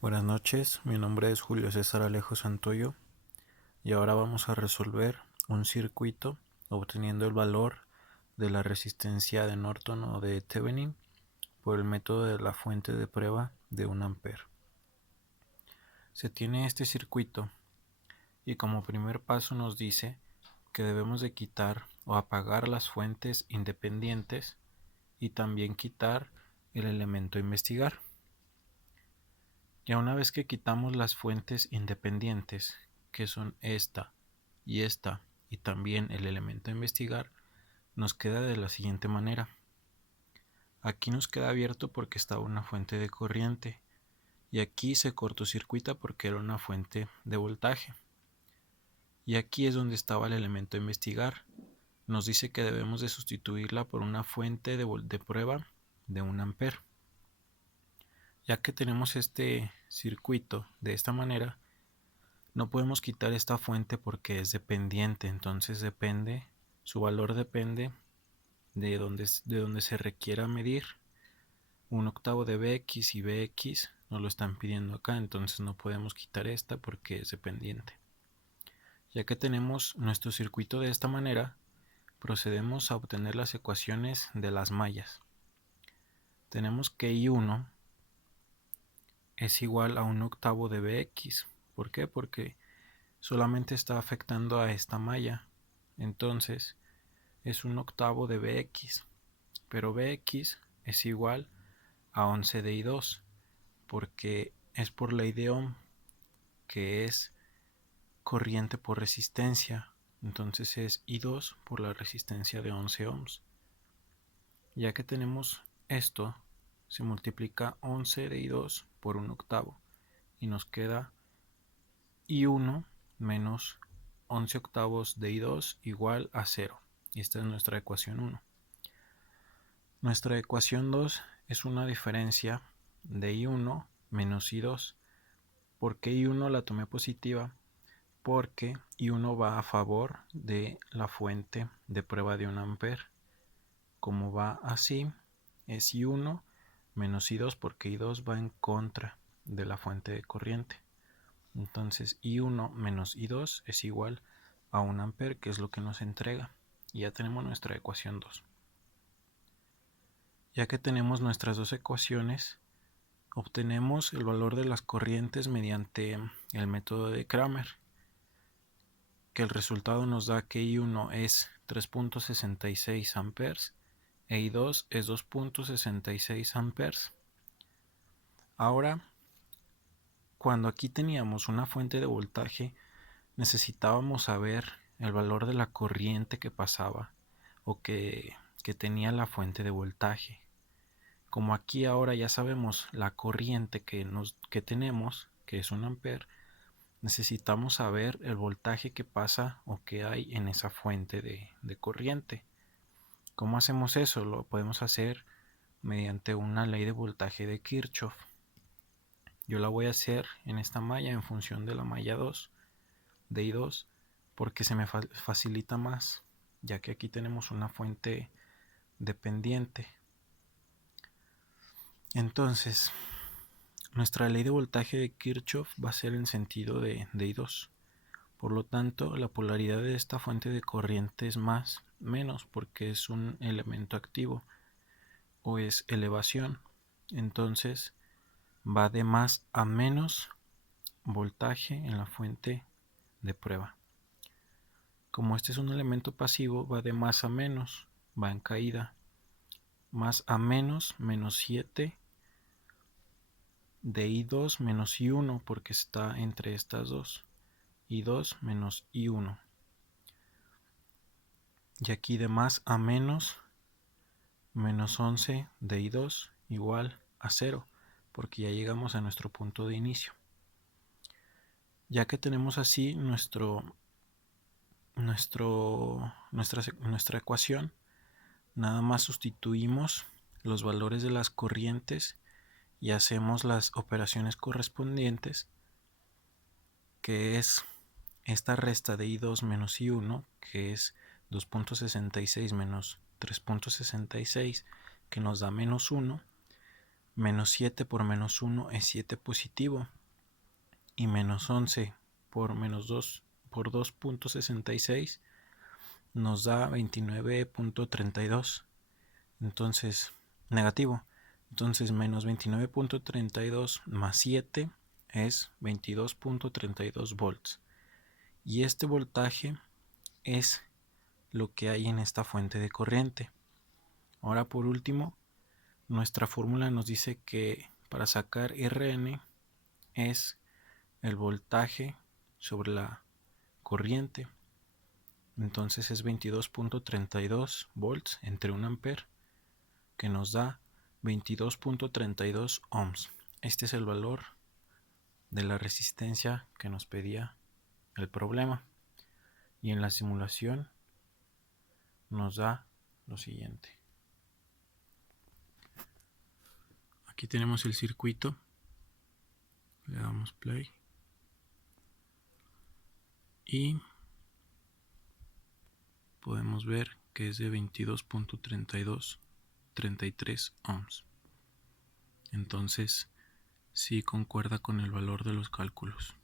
Buenas noches, mi nombre es Julio César Alejo Santoyo y ahora vamos a resolver un circuito obteniendo el valor de la resistencia de Norton o de Thevenin por el método de la fuente de prueba de 1 ampere. Se tiene este circuito y como primer paso nos dice que debemos de quitar o apagar las fuentes independientes y también quitar el elemento a investigar. Ya una vez que quitamos las fuentes independientes, que son esta y también el elemento a investigar, nos queda de la siguiente manera. Aquí nos queda abierto porque estaba una fuente de corriente y aquí se cortocircuita porque era una fuente de voltaje. Y aquí es donde estaba el elemento a investigar. Nos dice que debemos de sustituirla por una fuente de prueba de 1 ampere. Ya que tenemos este circuito de esta manera, no podemos quitar esta fuente porque es dependiente, entonces su valor depende de donde se requiera medir. 1/8 de Bx y Bx nos lo están pidiendo acá, entonces no podemos quitar esta porque es dependiente. Ya que tenemos nuestro circuito de esta manera, procedemos a obtener las ecuaciones de las mallas. Tenemos que I1 es igual a 1/8 de Bx. ¿Por qué? Porque solamente está afectando a esta malla. Entonces es 1/8 de Bx, pero Bx es igual a 11 de I2, porque es por ley de Ohm, que es corriente por resistencia. Entonces es I2 por la resistencia de 11 ohms. Ya que tenemos esto, se multiplica 11 de I2 por 1/8 y nos queda I1 menos 11/8 de I2 igual a 0. Y esta es nuestra ecuación 1. Nuestra ecuación 2 es una diferencia de I1 menos I2. ¿Por qué I1 la tomé positiva? Porque I1 va a favor de la fuente de prueba de 1 ampere. Como va así, es I1 menos I2 porque I2 va en contra de la fuente de corriente. Entonces I1 menos I2 es igual a 1 ampere, que es lo que nos entrega. Y ya tenemos nuestra ecuación 2. Ya que tenemos nuestras dos ecuaciones, obtenemos el valor de las corrientes mediante el método de Cramer, que el resultado nos da que I1 es 3.66 amperes e I2 es 2.66 amperes. Ahora, cuando aquí teníamos una fuente de voltaje, necesitábamos saber el valor de la corriente que pasaba o que tenía la fuente de voltaje. Como aquí ahora ya sabemos la corriente que tenemos, que es 1 ampere, necesitamos saber el voltaje que pasa o que hay en esa fuente de corriente. ¿Cómo hacemos eso? Lo podemos hacer mediante una ley de voltaje de Kirchhoff. Yo la voy a hacer en esta malla en función de la malla 2 de I2 porque se me facilita más, ya que aquí tenemos una fuente dependiente. Entonces, nuestra ley de voltaje de Kirchhoff va a ser en sentido de I2. Por lo tanto, la polaridad de esta fuente de corriente es más, menos, porque es un elemento activo o es elevación. Entonces, va de más a menos voltaje en la fuente de prueba. Como este es un elemento pasivo, va de más a menos, va en caída. Más a menos, menos 7 de I2 menos I1 porque está entre estas dos. I2 menos I1. Y aquí de más a menos, menos 11 de I2 igual a 0 porque ya llegamos a nuestro punto de inicio. Ya que tenemos así nuestra ecuación, nada más sustituimos los valores de las corrientes y hacemos las operaciones correspondientes, que es esta resta de I2 menos I1, que es 2.66 menos 3.66, que nos da menos 1, Menos 7 por menos 1 es 7 positivo. Y menos 11 por menos 2 por 2.66 nos da 29.32. Entonces, negativo. Entonces, menos 29.32 más 7 es 22.32 volts. Y este voltaje es lo que hay en esta fuente de corriente. Ahora, por último, nuestra fórmula nos dice que para sacar Rn es el voltaje sobre la corriente. Entonces es 22.32 volts entre 1 ampere, que nos da 22.32 ohms. Este es el valor de la resistencia que nos pedía el problema. Y en la simulación nos da lo siguiente. Aquí tenemos el circuito. Le damos play. Y podemos ver que es de 22.3233 ohms. Entonces sí concuerda con el valor de los cálculos.